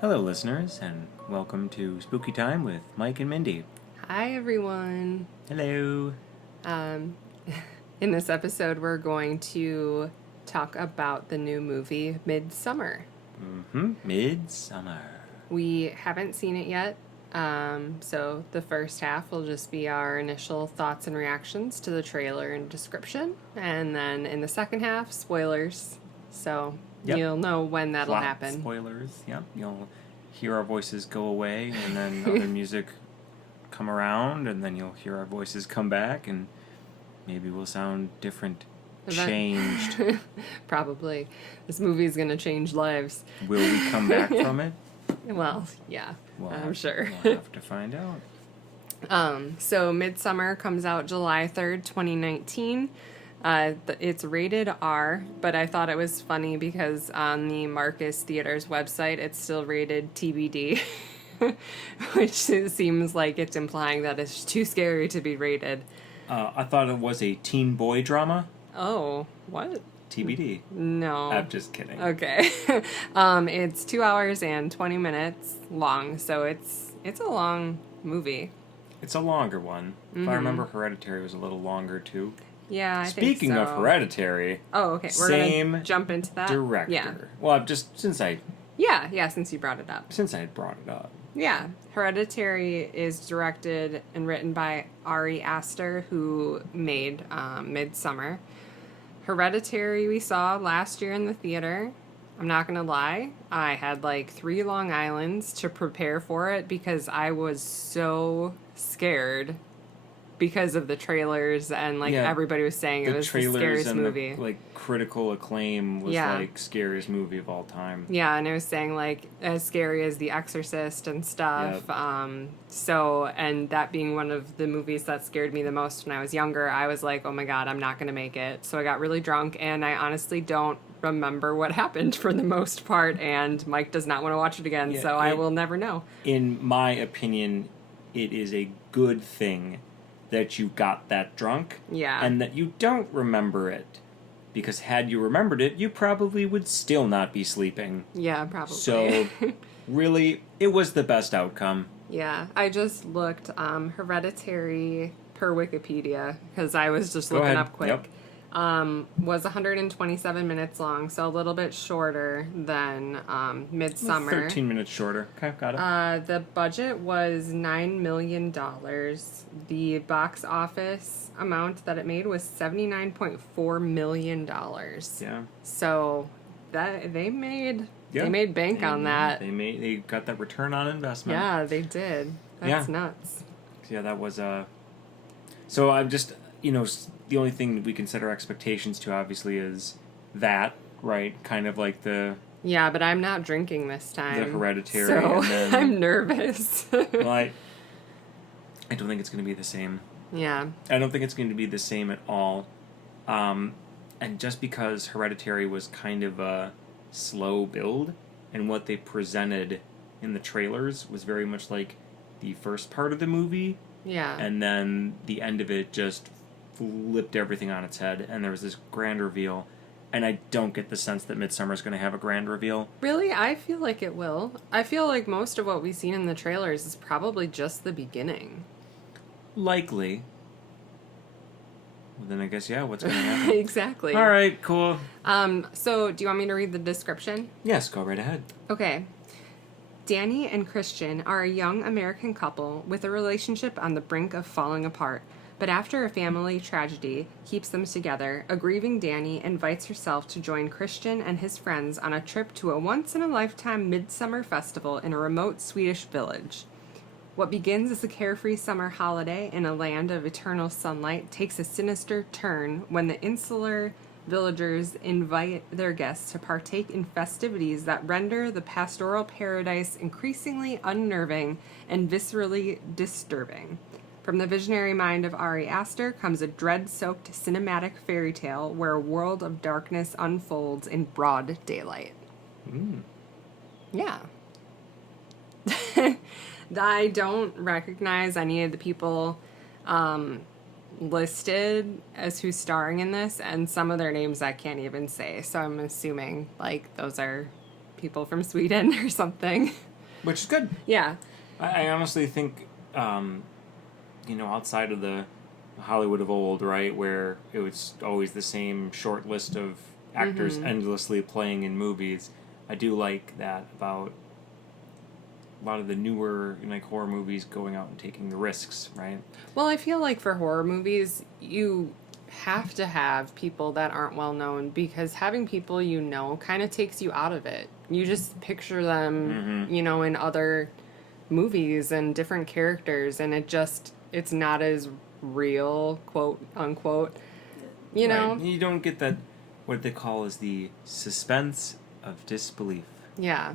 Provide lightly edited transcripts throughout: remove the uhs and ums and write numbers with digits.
Hello, listeners, and welcome to Spooky Time with Mike and Mindy. Hi, everyone. Hello. In this episode, we're going to talk about the new movie, Midsommar. Midsommar. We haven't seen it yet, so the first half will just be our initial thoughts and reactions to the trailer and description, and then in the second half, spoilers. So you'll know when that'll happen. Spoilers. Yep. You'll hear our voices go away, and then other music come around, and then you'll hear our voices come back, and maybe we'll sound different. Changed. Probably. This movie is going to change lives. Will we come back from it? Well, yeah, I'm sure. We'll have to find out. So Midsommar comes out July 3rd, 2019. It's rated R, but I thought it was funny because on the Marcus Theater's website, it's still rated TBD, which seems like it's implying that it's too scary to be rated. I thought it was a teen boy drama. Oh, what? TBD. No. I'm just kidding. Okay. It's 2 hours and 20 minutes long, so it's a long movie. It's a longer one. If I remember, Hereditary was a little longer, too. Yeah, I think so. Speaking of Hereditary... Oh, okay. We're going to jump into that? Director. Yeah. Well, I've just... Since I brought it up. Since I had brought it up. Yeah. Hereditary is directed and written by Ari Aster, who made Midsommar. Hereditary we saw last year in the theater. I'm not going to lie. I had like 3 Long Islands to prepare for it because I was so scared because of the trailers and everybody was saying it was the scariest movie. The critical acclaim was scariest movie of all time. Yeah, and it was saying as scary as The Exorcist and stuff. Yep. And that being one of the movies that scared me the most when I was younger, I was like, oh my God, I'm not going to make it. So I got really drunk, and I honestly don't remember what happened for the most part, and Mike does not want to watch it again, I will never know. In my opinion, it is a good thing that you got that drunk, and that you don't remember it. Because had you remembered it, you probably would still not be sleeping. Yeah, probably. So, really, it was the best outcome. Yeah, I just looked Hereditary per Wikipedia, because I was just looking up quick. Yep. Was 127 minutes long, so a little bit shorter than Midsommar. 13 minutes shorter. Okay, got it. The budget was $9 million. The box office amount that it made was $79.4 million. Yeah. So they made bank on that. They got that return on investment. Yeah, they did. That's nuts. Yeah, that was So I'm just, the only thing we can set our expectations to, obviously, is that, right? Kind of like the... Yeah, but I'm not drinking this time. The Hereditary. So and then, I'm nervous. Well, I don't think it's going to be the same. Yeah. I don't think it's going to be the same at all. And just because Hereditary was kind of a slow build, and what they presented in the trailers was very much like the first part of the movie. Yeah. And then the end of it just flipped everything on its head, and there was this grand reveal, and I don't get the sense that Midsommar is going to have a grand reveal. Really? I feel like it will. I feel like most of what we've seen in the trailers is probably just the beginning. Likely. Well, then I guess, what's going to happen? Exactly. All right, cool. So do you want me to read the description? Yes, go right ahead. Okay. Danny and Christian are a young American couple with a relationship on the brink of falling apart. But after a family tragedy keeps them together, a grieving Danny invites herself to join Christian and his friends on a trip to a once-in-a-lifetime midsummer festival in a remote Swedish village. What begins as a carefree summer holiday in a land of eternal sunlight takes a sinister turn when the insular villagers invite their guests to partake in festivities that render the pastoral paradise increasingly unnerving and viscerally disturbing. From the visionary mind of Ari Aster comes a dread-soaked cinematic fairy tale where a world of darkness unfolds in broad daylight. Yeah. I don't recognize any of the people listed as who's starring in this, and some of their names I can't even say, so I'm assuming those are people from Sweden or something. Which is good. Yeah. I honestly think, outside of the Hollywood of old, right, where it was always the same short list of actors endlessly playing in movies, I do like that about a lot of the newer horror movies going out and taking the risks, right? Well, I feel like for horror movies, you have to have people that aren't well known, because having people kind of takes you out of it. You just picture them, in other movies and different characters, and it's not as real, quote unquote. Right. You don't get that, what they call is the suspense of disbelief. Yeah.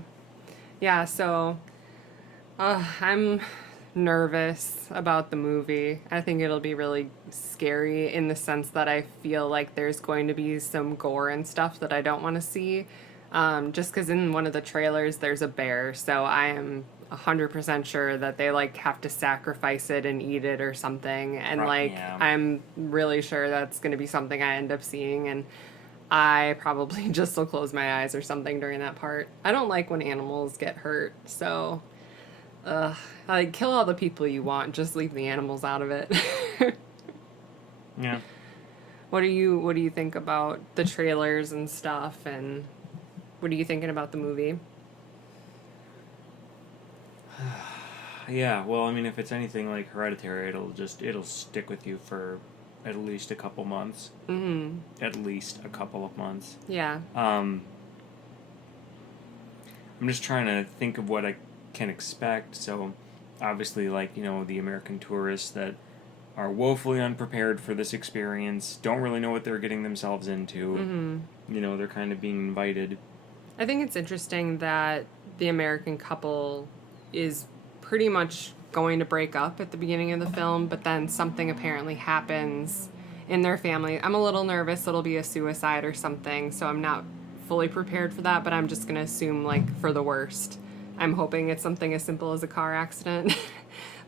Yeah, so I'm nervous about the movie. I think it'll be really scary in the sense that I feel like there's going to be some gore and stuff that I don't want to see. Just because in one of the trailers there's a bear, so I am 100% sure that they have to sacrifice it and eat it or something, and I'm really sure that's going to be something I end up seeing, and I probably just will close my eyes or something during that part. I don't like when animals get hurt, so kill all the people you want, just leave the animals out of it. Yeah. What do you think about the trailers and stuff, and what are you thinking about the movie? Yeah, well, I mean, if it's anything like Hereditary, it'll stick with you for at least a couple months. Mm-hmm. At least a couple of months. Yeah. I'm just trying to think of what I can expect. So, obviously, the American tourists that are woefully unprepared for this experience, don't really know what they're getting themselves into. Mm-hmm. They're kind of being invited. I think it's interesting that the American couple is pretty much going to break up at the beginning of the film, but then something apparently happens in their family. I'm a little nervous it'll be a suicide or something, so I'm not fully prepared for that, but I'm just going to assume, for the worst. I'm hoping it's something as simple as a car accident,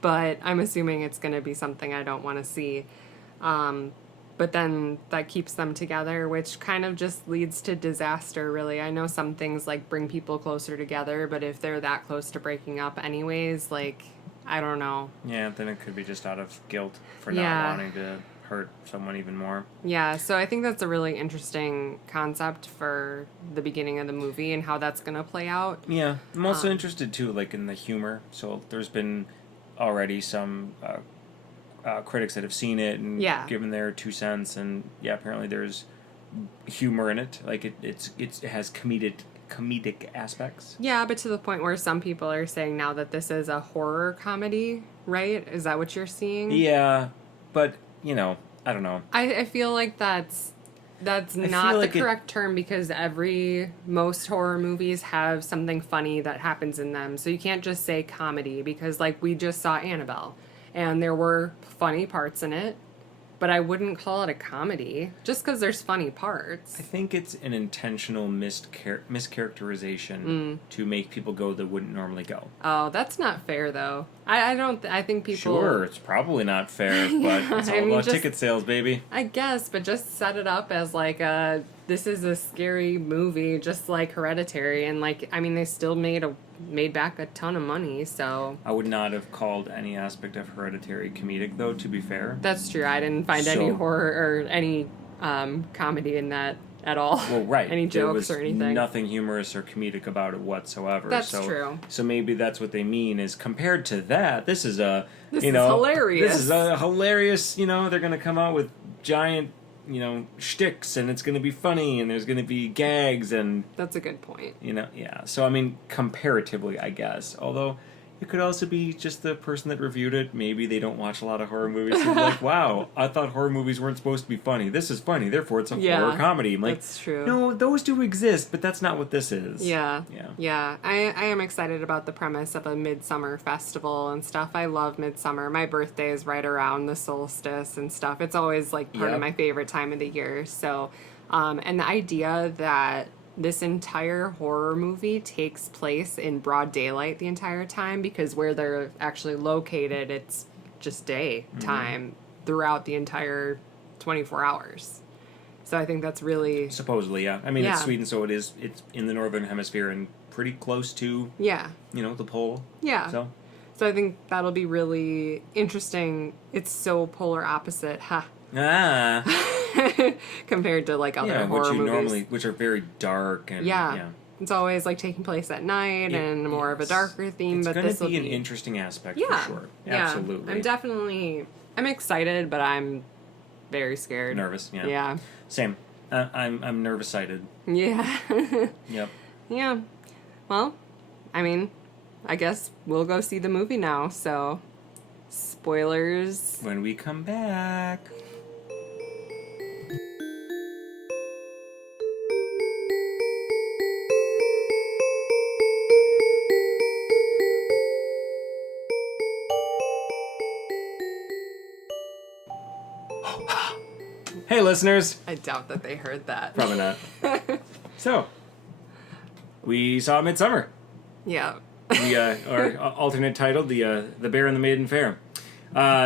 but I'm assuming it's going to be something I don't want to see. But then that keeps them together, which kind of just leads to disaster, really. I know some things bring people closer together, but if they're that close to breaking up anyways, I don't know. Yeah, then it could be just out of guilt for not wanting to hurt someone even more. Yeah, so I think that's a really interesting concept for the beginning of the movie and how that's going to play out. Yeah, I'm also interested, too, in the humor. So there's been already some critics that have seen it and given their 2 cents, and apparently there's humor in it. It has comedic aspects. Yeah, but to the point where some people are saying now that this is a horror comedy, right? Is that what you're seeing? Yeah, but I don't know. I feel like that's not the correct term, because most horror movies have something funny that happens in them. So you can't just say comedy, because we just saw Annabelle and there were funny parts in it, but I wouldn't call it a comedy just because there's funny parts. I think it's an intentional mischaracterization to make people go that wouldn't normally go. Oh, that's not fair, though. I think people... Sure, it's probably not fair, but it's all about ticket sales, baby. I guess, but just set it up as this is a scary movie, just like Hereditary, and they still made back a ton of money, so... I would not have called any aspect of Hereditary comedic, though, to be fair. That's true. I didn't find any horror or any comedy in that at all. Well, right. Any jokes or anything. Nothing humorous or comedic about it whatsoever. That's true. So maybe that's what they mean, is compared to that, this is hilarious. This is a hilarious, they're going to come out with giant, shticks, and it's going to be funny, and there's going to be gags, and... That's a good point. Yeah. So, comparatively, I guess. Although, it could also be just the person that reviewed it. Maybe they don't watch a lot of horror movies. And like, wow, I thought horror movies weren't supposed to be funny. This is funny, therefore it's a horror comedy. I'm like, that's true. No, those do exist, but that's not what this is. Yeah. I am excited about the premise of a Midsommar festival and stuff. I love Midsommar. My birthday is right around the solstice and stuff. It's always part of my favorite time of the year. So, and the idea that this entire horror movie takes place in broad daylight the entire time, because where they're actually located, it's just daytime throughout the entire 24 hours. So I think that's really... Supposedly, yeah. I mean, Yeah. it's Sweden, so it's in the northern hemisphere and pretty close to, Yeah. the pole. Yeah. So, So I think that'll be really interesting. It's so polar opposite, compared to like other horror movies. which are very dark and Yeah. It's always like taking place at night and more of a darker theme. It's but going this to will be an interesting aspect yeah, for sure. Yeah. Absolutely. I'm excited, but I'm very scared. Nervous. Yeah. Yeah. Same. I'm nervous-sighted. Yeah. Yep. Yeah. Well, I mean, I guess we'll go see the movie now. So, spoilers. When we come back. Hey, listeners. I doubt that they heard that. Probably not. So, we saw Midsommar. Yeah. Our alternate title, the Bear and the Maiden Fair.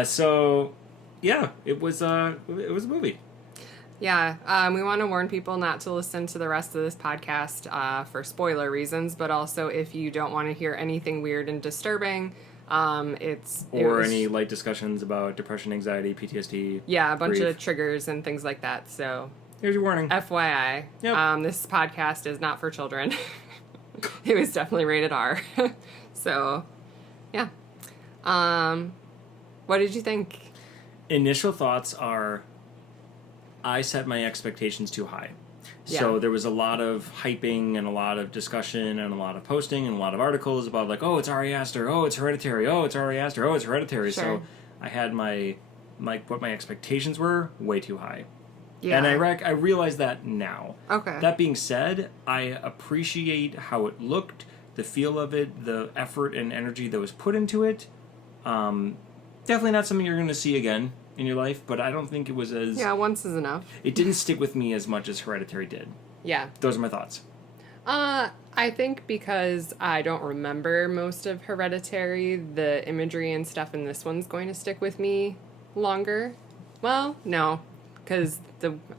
So, yeah, it was a movie. Yeah, we want to warn people not to listen to the rest of this podcast for spoiler reasons, but also if you don't want to hear anything weird and disturbing, any light discussions about depression, anxiety, PTSD. Yeah, a bunch grief. of triggers and things like that. So, here's your warning. FYI, Yep. This podcast is not for children. It was definitely rated R. So, yeah. What did you think? Initial thoughts are, I set my expectations too high. So Yeah. there was a lot of hyping and a lot of discussion and a lot of posting and a lot of articles about like, oh, it's Ari Aster, oh, it's Hereditary, oh, it's Ari Aster, oh, it's Hereditary. Sure. So I had what my expectations were way too high. Yeah. And I realize that now. Okay. That being said, I appreciate how it looked, the feel of it, the effort and energy that was put into it. Definitely not something you're going to see again in your life, but I don't think it was as... Yeah, once is enough. It didn't stick with me as much as Hereditary did. Yeah. Those are my thoughts. I think because I don't remember most of Hereditary, the imagery and stuff in this one's going to stick with me longer. Well, no, because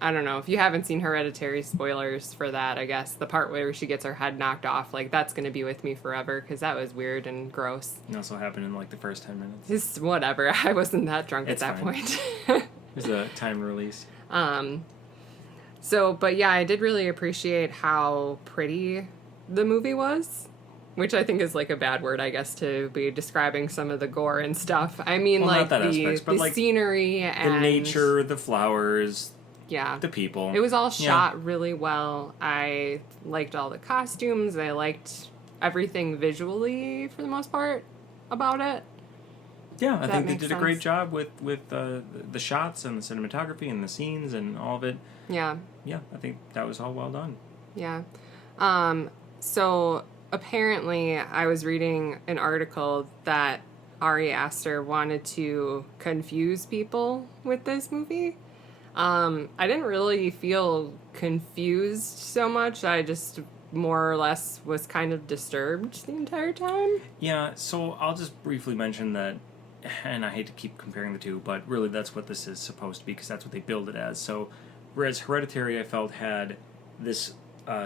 I don't know, if you haven't seen Hereditary, spoilers for that, I guess. The part where she gets her head knocked off, like, that's going to be with me forever, because that was weird and gross. It also happened in, like, the first 10 minutes. Just whatever, I wasn't that drunk It's at that fine. point. It was a time release. So, but yeah, I did really appreciate how pretty the movie was, which I think is like a bad word, I guess, to be describing some of the gore and stuff. I mean, Well, not like that aspects, but, the like, scenery and The nature, the flowers, yeah, the people. it was all Yeah. shot really well. I liked all the costumes. I liked everything visually for the most part about it. Yeah, I That think they makes did a great sense. job with the shots and the cinematography and the scenes and all of it. Yeah. Yeah, I think that was all well done. Yeah. So apparently I was reading an article that Ari Aster wanted to confuse people with this movie. I didn't really feel confused so much. I just more or less was kind of disturbed the entire time. Yeah, so I'll just briefly mention that, and I hate to keep comparing the two, but really that's what this is supposed to be because that's what they build it as. So, whereas Hereditary I felt had this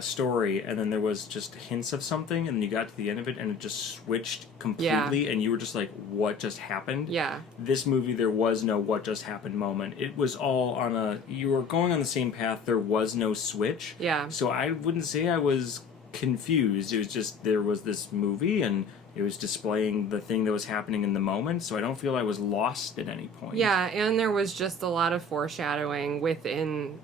story, and then there was just hints of something, and then you got to the end of it, and it just switched completely, and you were just like, what just happened? Yeah. This movie, there was no what just happened moment. It was all on you were going on the same path, there was no switch. Yeah. So I wouldn't say I was confused. It was just, there was this movie, and it was displaying the thing that was happening in the moment, so I don't feel I was lost at any point. Yeah, and there was just a lot of foreshadowing within,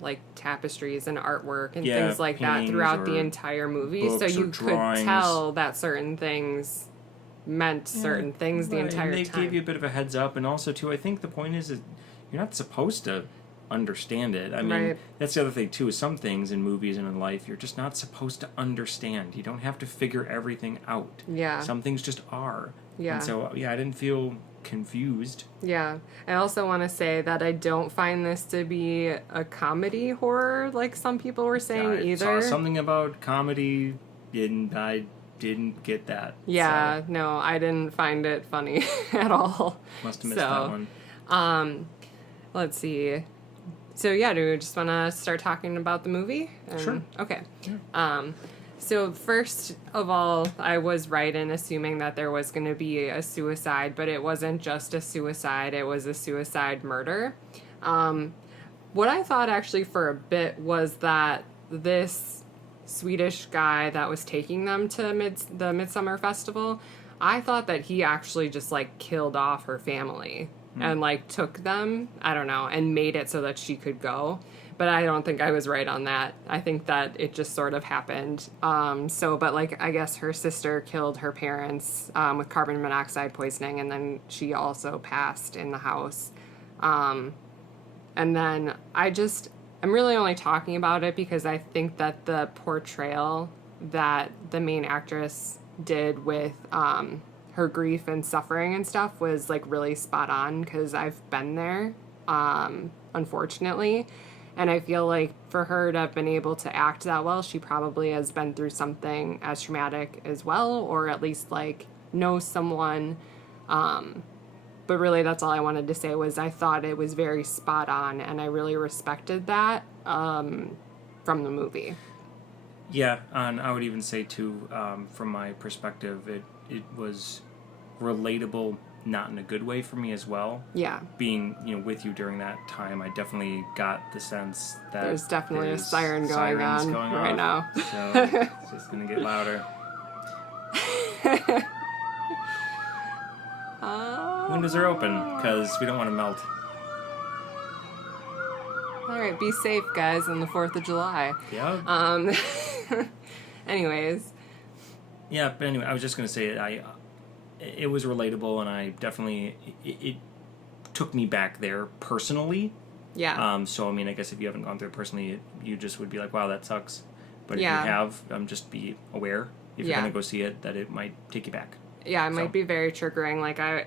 like, tapestries and artwork and Yeah, things like that paintings throughout the or entire movie. So books or you could drawings. tell that certain things meant certain things the Right, entire and they time. gave you a bit of a heads up, and also, too, I think the point is that you're not supposed to understand it. I mean, Right. that's the other thing, too, is some things in movies and in life, you're just not supposed to understand. You don't have to figure everything out. Yeah. Some things just are. Yeah. And so, yeah, I didn't feel confused. Yeah. I also want to say that I don't find this to be a comedy horror like some people were saying I either. saw something about comedy, and I didn't get that. Yeah, So, no, I didn't find it funny at all. must have missed that one. Let's see. So yeah, do we just want to start talking about the movie? Sure. Okay. Yeah. So first of all, I was right in assuming that there was going to be a suicide, but it wasn't just a suicide, it was a suicide murder. What I thought actually for a bit was that this Swedish guy that was taking them to the Midsummer Festival, I thought that he actually just, like, killed off her family and, like, took them, I don't know, and made it so that she could go. But I don't think I was right on that. I think that it just sort of happened. But, like, I guess her sister killed her parents with carbon monoxide poisoning, and then she also passed in the house. And then I'm really only talking about it because I think that the portrayal that the main actress did with her grief and suffering and stuff was, like, really spot on, because I've been there, unfortunately. And I feel like for her to have been able to act that well, she probably has been through something as traumatic as well, or at least, like, knows someone. But really, that's all I wanted to say was I thought it was very spot on, and I really respected that from the movie. Yeah, and I would even say, too, from my perspective, it was relatable, not in a good way for me as well. Yeah. Being, with you during that time, I definitely got the sense that there's definitely a siren going sirens on going right off, now. So it's just going to get louder. Windows are open because we don't want to melt. All right, be safe, guys, on the 4th of July. Yeah. Anyways. Yeah, but anyway, I was just going to say it was relatable, and I definitely it took me back there personally. Yeah. So I mean, I guess if you haven't gone through it personally, you just would be like, "Wow, that sucks." But Yeah. if you have, just be aware if you're going to go see it that it might take you back. Yeah, it might be very triggering. Like I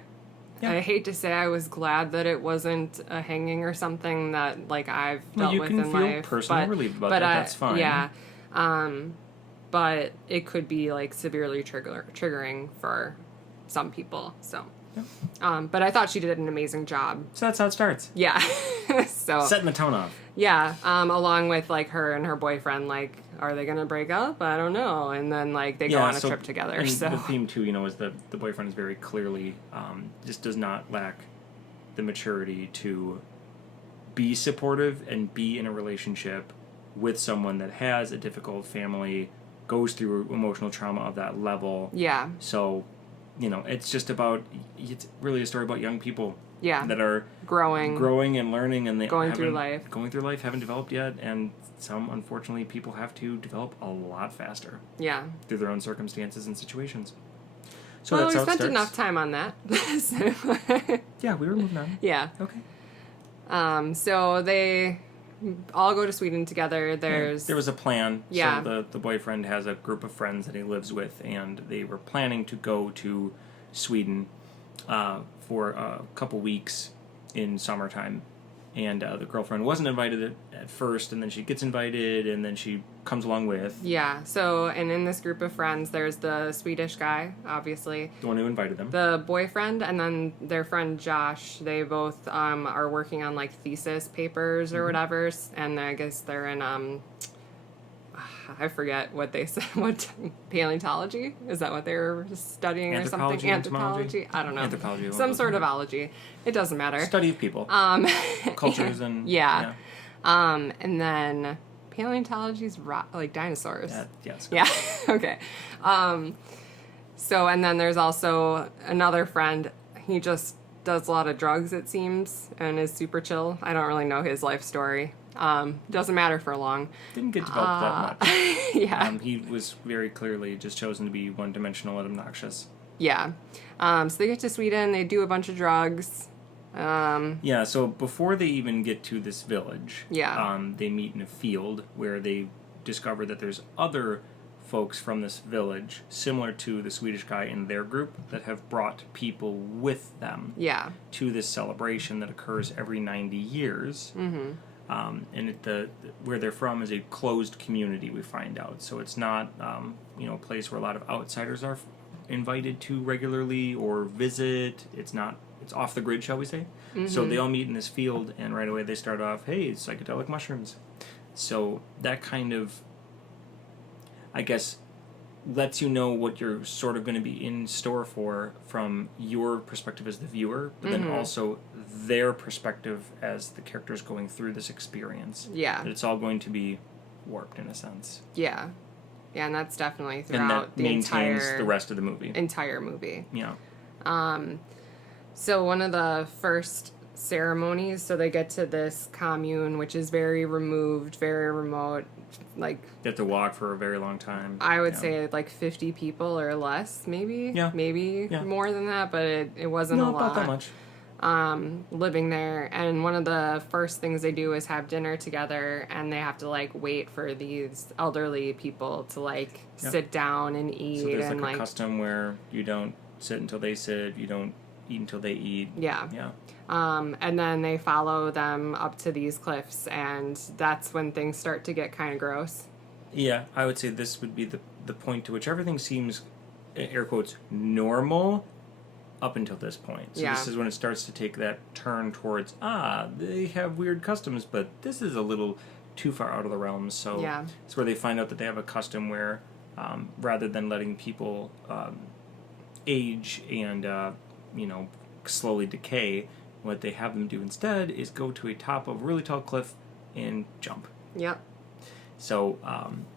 hate to say I was glad that it wasn't a hanging or something that, like, I've dealt with in life. You can feel personally relieved about that. That's fine. Yeah. But it could be, like, severely triggering for some people. So. Yeah. But I thought she did an amazing job. So that's how it starts. Yeah. So setting the tone off. Yeah. Along with, like, her and her boyfriend, like, are they gonna break up? I don't know. And then, like, they go on a trip together. And so the theme too, is the boyfriend is very clearly just does not lack the maturity to be supportive and be in a relationship with someone that has a difficult family, goes through emotional trauma of that level. Yeah. So, it's really a story about young people. Yeah. That are growing and learning, and going through life, haven't developed yet, and some, unfortunately, people have to develop a lot faster. Yeah. Through their own circumstances and situations. So well, that's we how it spent starts. enough time on that. Yeah, we were moving on. Yeah. Okay. So they all go to Sweden together. There was a plan. Yeah. So the boyfriend has a group of friends that he lives with, and they were planning to go to Sweden for a couple weeks in summertime. And the girlfriend wasn't invited at first, and then she gets invited, and then she comes along with. Yeah, so, and in this group of friends, there's the Swedish guy, obviously. The one who invited them. The boyfriend, and then their friend Josh. They both are working on, like, thesis papers or whatever, and I guess they're in, I forget what they said. What paleontology? Is that what they were studying or something? Anthropology? I don't know. Anthropology. Some sort of ology. It doesn't matter. Study of people. Cultures and... Yeah. And then paleontology's like dinosaurs. Yes. Yeah. Okay. So, and then there's also another friend. He just does a lot of drugs, it seems, and is super chill. I don't really know his life story. Doesn't matter for long. Didn't get developed that much. Yeah. He was very clearly just chosen to be one-dimensional and obnoxious. Yeah. So they get to Sweden. They do a bunch of drugs. Yeah, so before they even get to this village, Yeah. They meet in a field where they discover that there's other folks from this village, similar to the Swedish guy in their group, that have brought people with them Yeah. to this celebration that occurs every 90 years. Mm-hmm. And where they're from is a closed community, we find out. So it's not, a place where a lot of outsiders are invited to regularly or visit. It's it's off the grid, shall we say. So they all meet in this field, and right away they start off, hey, psychedelic mushrooms. So that kind of, I guess, lets you know what you're sort of going to be in store for from your perspective as the viewer, but then also their perspective as the characters going through this experience. Yeah. That it's all going to be warped in a sense. Yeah. Yeah, and that's definitely throughout and that the maintains the rest of the movie. entire movie. Yeah. So one of the first ceremonies, so they get to this commune, which is very removed, very remote, like... You have to walk for a very long time. I would say like 50 people or less, maybe. Yeah. Maybe Yeah. more than that, but it wasn't a lot. Not that much. Living there, and one of the first things they do is have dinner together, and they have to like wait for these elderly people to like sit down and eat. So there's and like a custom where you don't sit until they sit, you don't eat until they eat. Yeah. And then they follow them up to these cliffs, and that's when things start to get kind of gross. Yeah, I would say this would be the point to which everything seems, air quotes, normal up until this point. So this is when it starts to take that turn towards, they have weird customs, but this is a little too far out of the realm. So it's where they find out that they have a custom where rather than letting people age and, slowly decay, what they have them do instead is go to a top of a really tall cliff and jump. Yep. So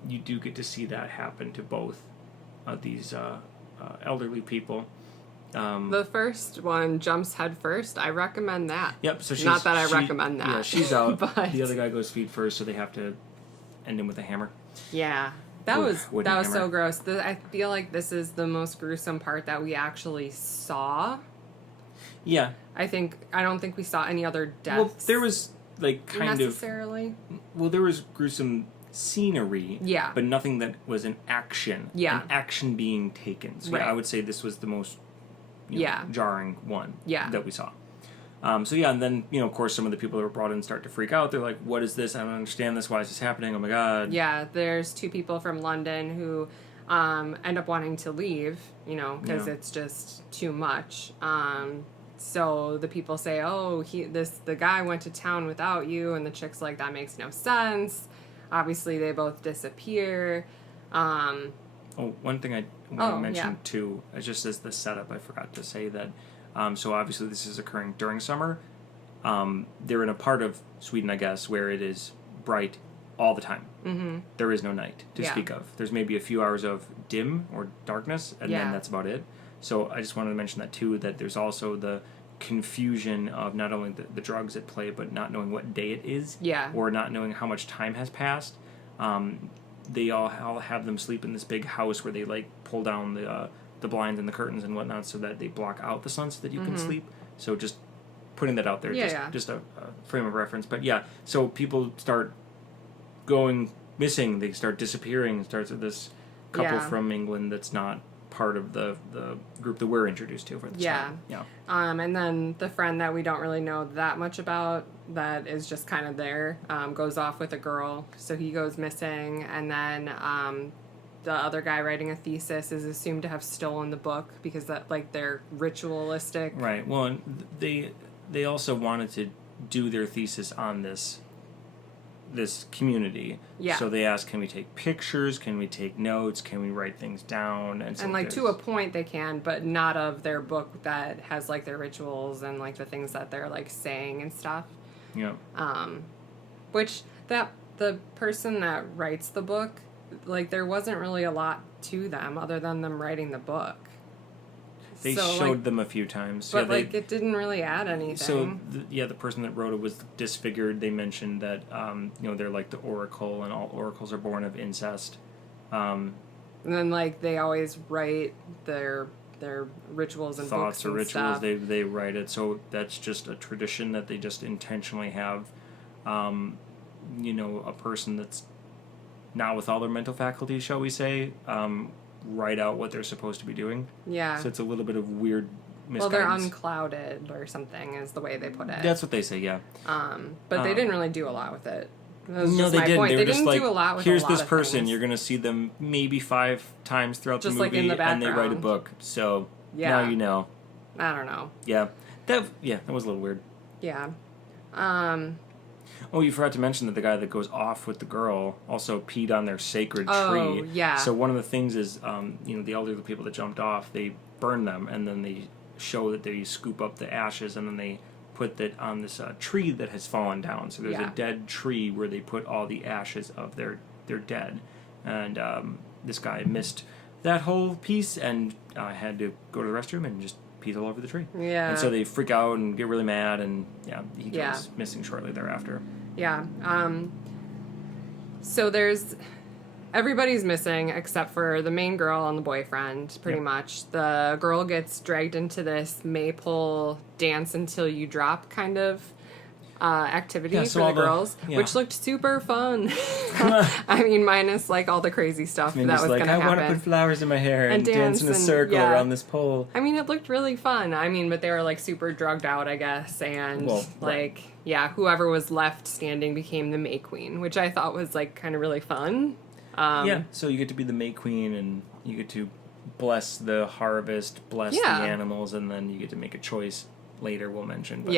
you do get to see that happen to both of these elderly people. The first one jumps head first. I recommend that. Yep. So not that I recommend that. Yeah, she's out. But the other guy goes feet first, so they have to end him with a hammer. Yeah, that was hammer. so gross. I feel like this is the most gruesome part that we actually saw. Yeah. I don't think we saw any other deaths. Well, there was like necessarily. Well, there was gruesome scenery. Yeah. But nothing that was an action. Yeah. An action being taken. So yeah, I would say this was the most jarring one that we saw. And then, of course, some of the people that were brought in start to freak out. They're like, what is this? I don't understand this. Why is this happening? Oh, my God. Yeah, there's two people from London who end up wanting to leave, because it's just too much. So the people say, the guy went to town without you, and the chick's like, that makes no sense. Obviously, they both disappear. One thing I want to mention, too, just as the setup, I forgot to say that, so obviously this is occurring during summer. They're in a part of Sweden, I guess, where it is bright all the time. Mm-hmm. There is no night to speak of. There's maybe a few hours of dim or darkness, and then that's about it. So I just wanted to mention that, too, that there's also the confusion of not only the drugs at play, but not knowing what day it is, or not knowing how much time has passed. They all have them sleep in this big house where they like pull down the blinds and the curtains and whatnot so that they block out the sun so that you can sleep. So just putting that out there, just a frame of reference. But so people start going missing, they start disappearing. It starts with this couple from England that's not part of the group that we're introduced to for the start. And then the friend that we don't really know that much about, that is just kind of there, goes off with a girl, so he goes missing. And then the other guy writing a thesis is assumed to have stolen the book because that they're ritualistic. Right. Well, and they also wanted to do their thesis on this community. Yeah. So they asked, can we take pictures? Can we take notes? Can we write things down? And to a point they can, but not of their book that has their rituals and the things that they're saying and stuff. Yeah. Which the person that writes the book, there wasn't really a lot to them other than them writing the book. They showed them a few times. But it didn't really add anything. So the person that wrote it was disfigured. They mentioned that they're like the oracle, and all oracles are born of incest. And then they always write their rituals and thoughts books and or rituals. Stuff. They write it. So that's just a tradition that they just intentionally have. A person that's not with all their mental faculties, shall we say, write out what they're supposed to be doing. Yeah. So it's a little bit of weird misguidance. Well, they're unclouded or something is the way they put it. That's what they say, yeah. But they didn't really do a lot with it. No, they didn't. They were just do a lot with here's a lot this of person. things. You're going to see them maybe 5 times throughout just the movie, in the and they write a background. book. So now you know. I don't know. Yeah. That was a little weird. Yeah. Oh, you forgot to mention that the guy that goes off with the girl also peed on their sacred tree. Oh, yeah. So one of the things is, the elderly people that jumped off, they burn them, and then they show that they scoop up the ashes, and then they put that on this tree that has fallen down. So there's a dead tree where they put all the ashes of their dead. And this guy missed that whole piece and had to go to the restroom and just peed all over the tree. Yeah. And so they freak out and get really mad, and he goes missing shortly thereafter. Yeah. So everybody's missing except for the main girl and the boyfriend, pretty much. The girl gets dragged into this maple dance until you drop kind of activity for the girls, which looked super fun. I mean, minus like all the crazy stuff that was going to happen. I want to put flowers in my hair and dance in a circle around this pole. I mean, it looked really fun. I mean, but they were like super drugged out, I guess, and whoever was left standing became the May Queen, which I thought was like kind of really fun. So you get to be the May Queen, and you get to bless the harvest, bless the animals, and then you get to make a choice later. We'll mention. But,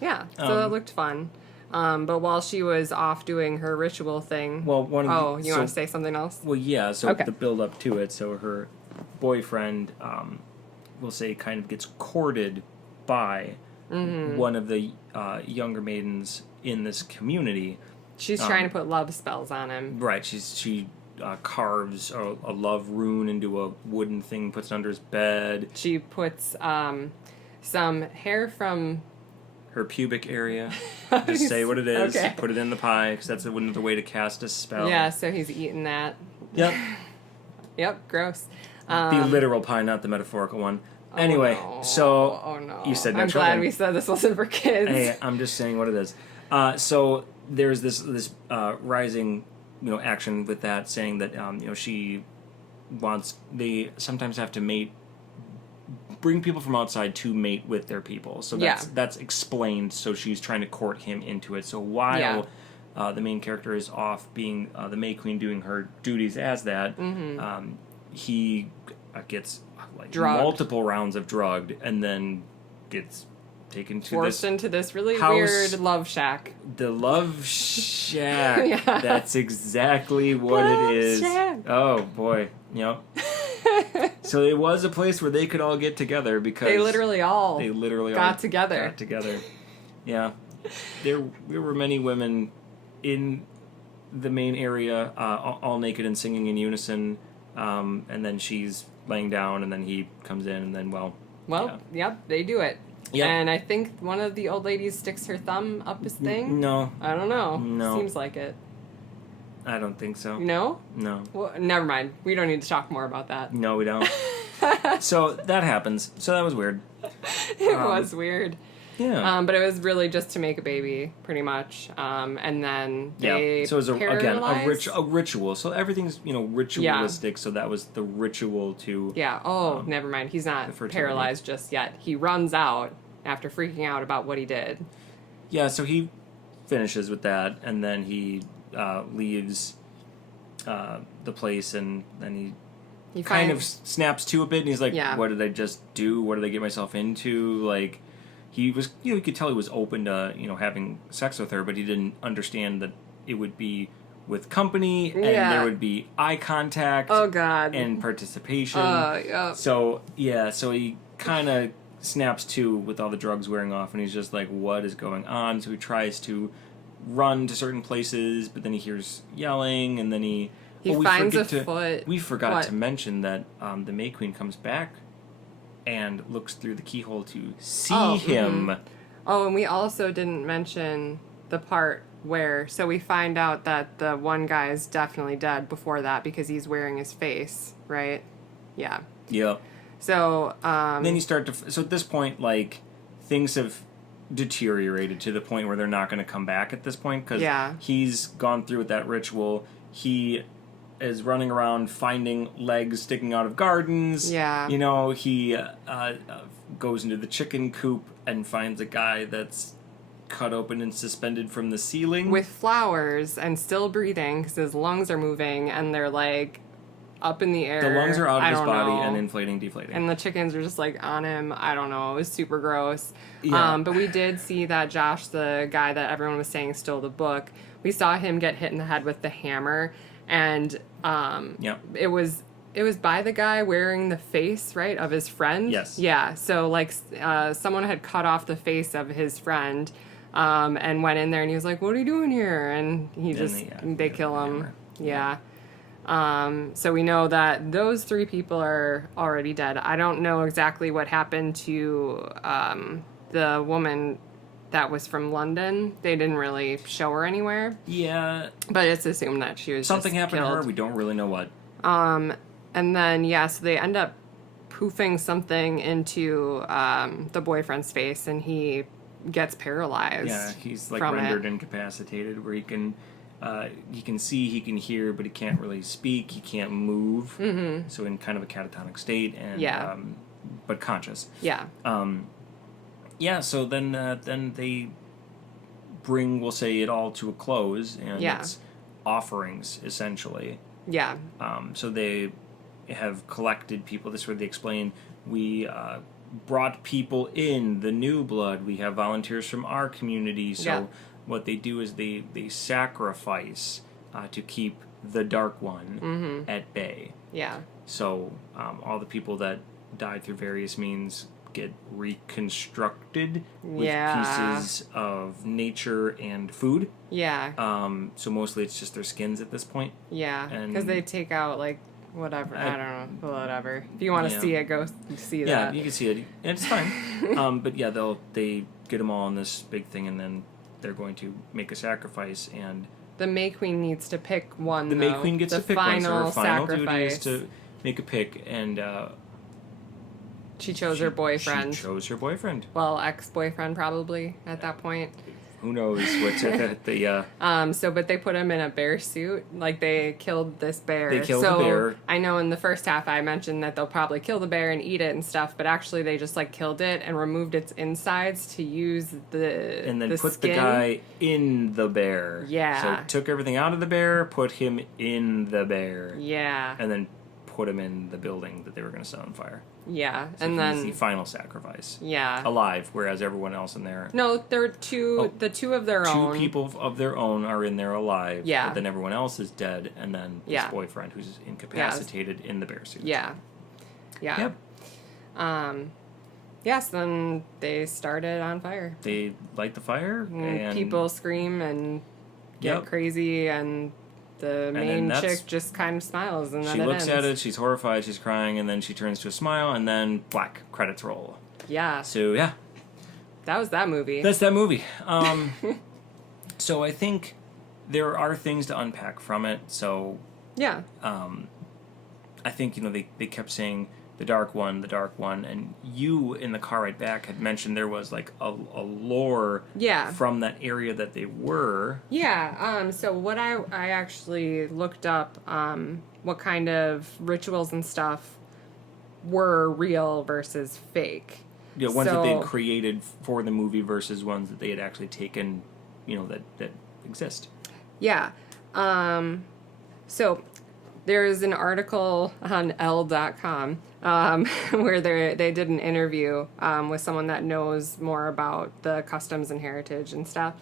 Yeah, so that looked fun. But while she was off doing her ritual thing... Well, you want to say something else? Well, yeah, so the build-up to it, so her boyfriend, we'll say, kind of gets courted by one of the younger maidens in this community. She's trying to put love spells on him. Right, she carves a love rune into a wooden thing, puts it under his bed. She puts some hair from... her pubic area. Just say what it is. Okay. Put it in the pie, because that's another way to cast a spell. Yeah, so he's eating that. Yep. Yep, gross. The literal pie, not the metaphorical one. Anyway, you said I'm glad we said this wasn't for kids. Hey, I'm just saying what it is. So there's this rising, action with that, saying that she wants. They sometimes have to mate. Bring people from outside to mate with their people. So that's explained. So she's trying to court him into it. So while the main character is off being the May Queen doing her duties as that, he gets drugged. Multiple rounds of drugged, and then gets taken to forced into this really weird love shack. The love shack. That's exactly what it is. Shack. Oh boy. Yep. So it was a place where they could all get together because they literally all got together. Yeah. There were many women in the main area, all naked and singing in unison, and then she's laying down, and then he comes in, and then yep, they do it. Yep. And I think one of the old ladies sticks her thumb up his thing. No. I don't know. No. Seems like it. I don't think so. No? No. Well, never mind. We don't need to talk more about that. No, we don't. So that happens. So that was weird. It was weird. Yeah. But it was really just to make a baby, pretty much. And then they So it was a ritual. So everything's ritualistic. So that was the ritual to. Yeah. Oh, never mind. He's not paralyzed just yet. He runs out after freaking out about what he did. Yeah. So he finishes with that, and then he leaves the place, and then he kind of snaps to a bit, and he's like, "What did I just do? What did I get myself into?" Like. He was, you could tell he was open to, having sex with her, but he didn't understand that it would be with company and there would be eye contact. Oh, God. And participation. Yep. So he kind of snaps to with all the drugs wearing off, and he's just like, what is going on? So he tries to run to certain places, but then he hears yelling, and then he finds a foot. We forgot to mention that the May Queen comes back and looks through the keyhole to see him. Mm-hmm. Oh, and we also didn't mention the part where... So we find out that the one guy is definitely dead before that because he's wearing his face, right? Yeah. Yep. So... then you start to... So at this point, things have deteriorated to the point where they're not going to come back at this point because he's gone through with that ritual. He... is running around finding legs sticking out of gardens. Yeah. He goes into the chicken coop and finds a guy that's cut open and suspended from the ceiling. With flowers and still breathing because his lungs are moving and they're up in the air. The lungs are out of his body know. and inflating, deflating. And the chickens are just like on him. I don't know. It was super gross. Yeah. But we did see that Josh, the guy that everyone was saying stole the book, we saw him get hit in the head with the hammer. And it was by the guy wearing the face, right, of his friend? Yes. Yeah. So, like, someone had cut off the face of his friend and went in there and he was like, what are you doing here? And they kill him. Hammer. Yeah. So we know that those 3 people are already dead. I don't know exactly what happened to the woman that was from London. They didn't really show her anywhere. Yeah. But it's assumed that she was Something just happened killed. to her. We don't really know what. And then, so they end up poofing something into the boyfriend's face, and he gets paralyzed. Yeah, he's like from rendered incapacitated, where he can see, he can hear, but he can't really speak. He can't move. Mm-hmm. So in kind of a catatonic state, and but conscious. Yeah. So then they bring, we'll say, it all to a close, and it's offerings essentially. Yeah. So they have collected people. This is where they explain, we brought people in, the new blood. We have volunteers from our community. So what they do is they sacrifice to keep the Dark One at bay. Yeah. So all the people that died through various means get reconstructed with pieces of nature and food. Yeah. So mostly it's just their skins at this point. Yeah. Because they take out, like, whatever. I don't know. Whatever. If you want to see it, go see that. Yeah, you can see it. And it's fine. But yeah, they get them all in this big thing, and then they're going to make a sacrifice, and the May Queen needs to pick one. The May Queen gets to pick one. So her final duty is to make a pick, and she chose her boyfriend. She chose her boyfriend. Well, ex-boyfriend probably at that point. Who knows what's at the but they put him in a bear suit. Like, they killed this bear. They killed the bear. I know in the first half I mentioned that they'll probably kill the bear and eat it and stuff, but actually they just, like, killed it and removed its insides to use and then put skin. the guy in the bear. Yeah. So took everything out of the bear, put him in the bear. Yeah. And then put him in the building that they were going to set on fire. Yeah, So and then the final sacrifice. Yeah. Alive, whereas everyone else in there. No, there were the two of their own. 2 people of their own are in there alive. Yeah. But then everyone else is dead, and then his boyfriend, who's incapacitated in the bear suit. Yeah. Yeah. Yep. Yes, then they started on fire. They light the fire, and people scream and get crazy, and the main chick just kind of smiles, and then she looks ends. at it, she's horrified, she's crying, and then she turns to a smile, and then black credits roll. Yeah. So yeah, that was that movie. That's that movie. So I think there are things to unpack from it. So yeah, I think they kept saying the dark one, and you in the car ride back had mentioned there was like a lore from that area that they were. Yeah. So what I actually looked up what kind of rituals and stuff were real versus fake. Yeah, ones that they had created for the movie versus ones that they had actually taken, that exist. Yeah. So there's an article on L.com where they did an interview with someone that knows more about the customs and heritage and stuff.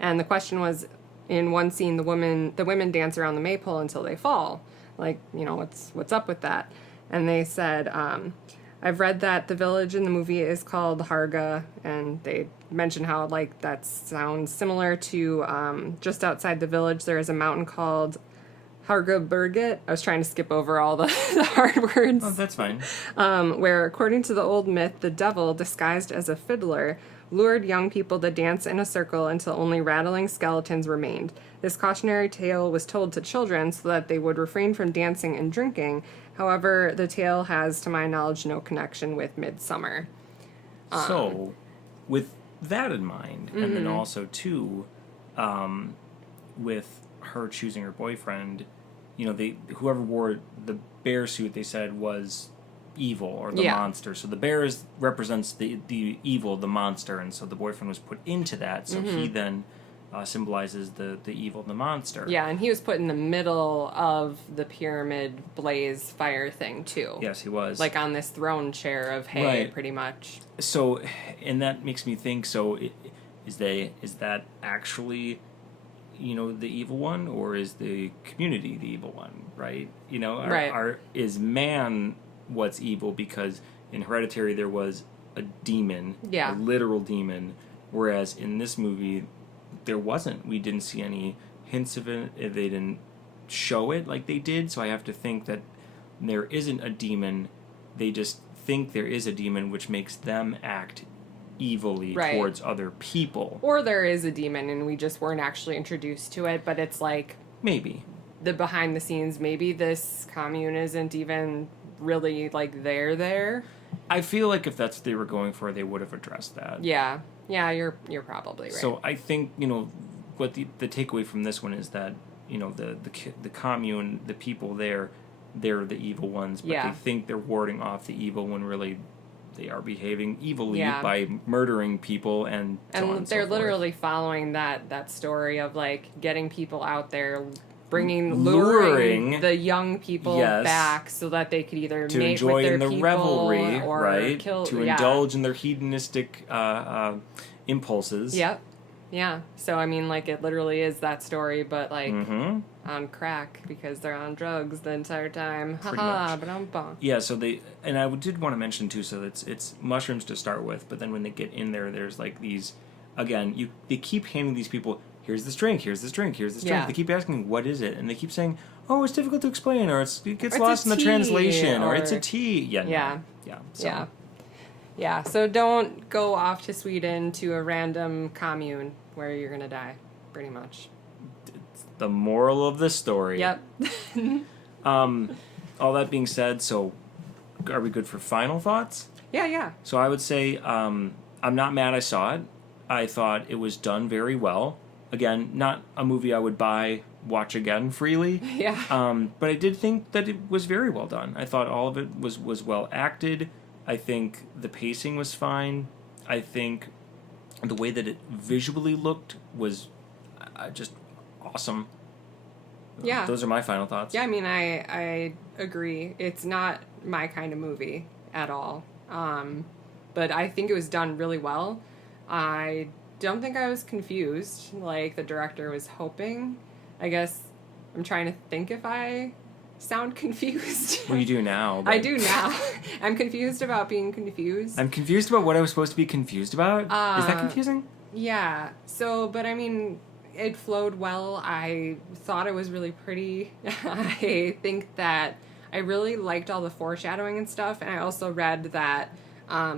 And the question was, in one scene, the women dance around the maypole until they fall. Like, what's up with that? And they said, I've read that the village in the movie is called Harga, and they mentioned how, like, that sounds similar to just outside the village there is a mountain called Hargaberget. I was trying to skip over all the hard words. Oh, that's fine. Where, according to the old myth, the devil, disguised as a fiddler, lured young people to dance in a circle until only rattling skeletons remained. This cautionary tale was told to children so that they would refrain from dancing and drinking. However, the tale has, to my knowledge, no connection with Midsommar. So, with that in mind, and then also, too, with her choosing her boyfriend, whoever wore the bear suit, they said, was evil or the monster. So the bear represents the evil, the monster, and so the boyfriend was put into that. So he then symbolizes the evil, the monster. Yeah, and he was put in the middle of the pyramid blaze fire thing, too. Yes, he was. Like on this throne chair of hay, Right. pretty much. So, and that makes me think, so is that actually, the evil one, or is the community the evil one, right? Right. Is man what's evil? Because in Hereditary there was a demon, Yeah. a literal demon, whereas in this movie there wasn't. We didn't see any hints of it. They didn't show it like they did, so I have to think that there isn't a demon. They just think there is a demon, which makes them act evilly Right. towards other people. Or there is a demon and we just weren't actually introduced to it, but it's like Maybe. the behind the scenes, maybe this commune isn't even really like there. I feel like if that's what they were going for, they would have addressed that. Yeah. Yeah, you're probably right. So I think, what the takeaway from this one is that, the commune, the people there, they're the evil ones, but Yeah. they think they're warding off the evil when really they are behaving evilly Yeah. by murdering people and so on and they're so forth. literally following that story of like getting people out there, luring Luring, the young people yes, back so that they could either to mate enjoy with their in the people revelry, or right? kill, To yeah. indulge in their hedonistic impulses. Yep. Yeah. So I mean, like it literally is that story, but like Mm-hmm. on crack because they're on drugs the entire time. Pretty Haha. much. Ba-dum-bum. Yeah, so and I did want to mention too, so it's mushrooms to start with, but then when they get in there, there's like these, again, they keep handing these people, here's this drink, here's this drink, here's this drink. Yeah. They keep asking, what is it? And they keep saying, oh, it's difficult to explain, or it gets Or lost it's a in the tea, translation, or or- it's a tea. Yeah, no. Yeah. Yeah. So. Yeah. Yeah. So don't go off to Sweden to a random commune where you're gonna die, pretty much. The moral of the story. Yep. All that being said, so are we good for final thoughts? Yeah. So I would say I'm not mad I saw it. I thought it was done very well. Again, not a movie I would watch again freely. Yeah. But I did think that it was very well done. I thought all of it was well acted. I think the pacing was fine. I think the way that it visually looked was just awesome. Yeah. Those are my final thoughts. Yeah, I mean, I agree. It's not my kind of movie at all. But I think it was done really well. I don't think I was confused like the director was hoping. I guess I'm trying to think if I sound confused. Well, you do now. But I do now. I'm confused about being confused. I'm confused about what I was supposed to be confused about. Is that confusing? Yeah. So, but I mean, it flowed well. I thought it was really pretty. I think that I really liked all the foreshadowing and stuff. And I also read that,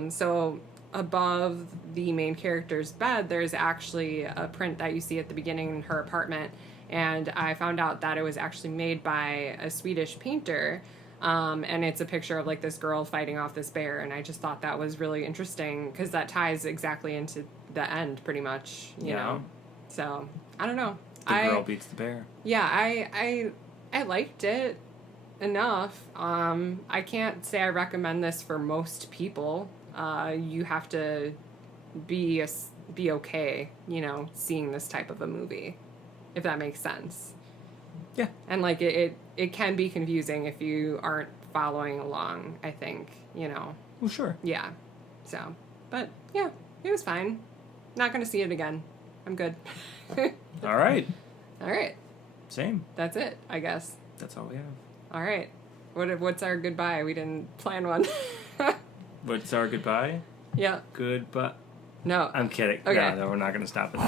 so above the main character's bed, there's actually a print that you see at the beginning in her apartment. And I found out that it was actually made by a Swedish painter. And it's a picture of like this girl fighting off this bear. And I just thought that was really interesting because that ties exactly into the end pretty much, you know? So I don't know. The girl beats the bear. Yeah, I liked it enough. I can't say I recommend this for most people. You have to be okay, seeing this type of a movie, if that makes sense. Yeah. And like it can be confusing if you aren't following along, I think, Well, sure. Yeah. So, but yeah, it was fine. Not going to see it again. I'm good. All right. All right. Same. That's it, I guess. That's all we have. All right. What's our goodbye? We didn't plan one. What's our goodbye? Yeah. Goodbye. No. I'm kidding. Okay. No, we're not going to stop it.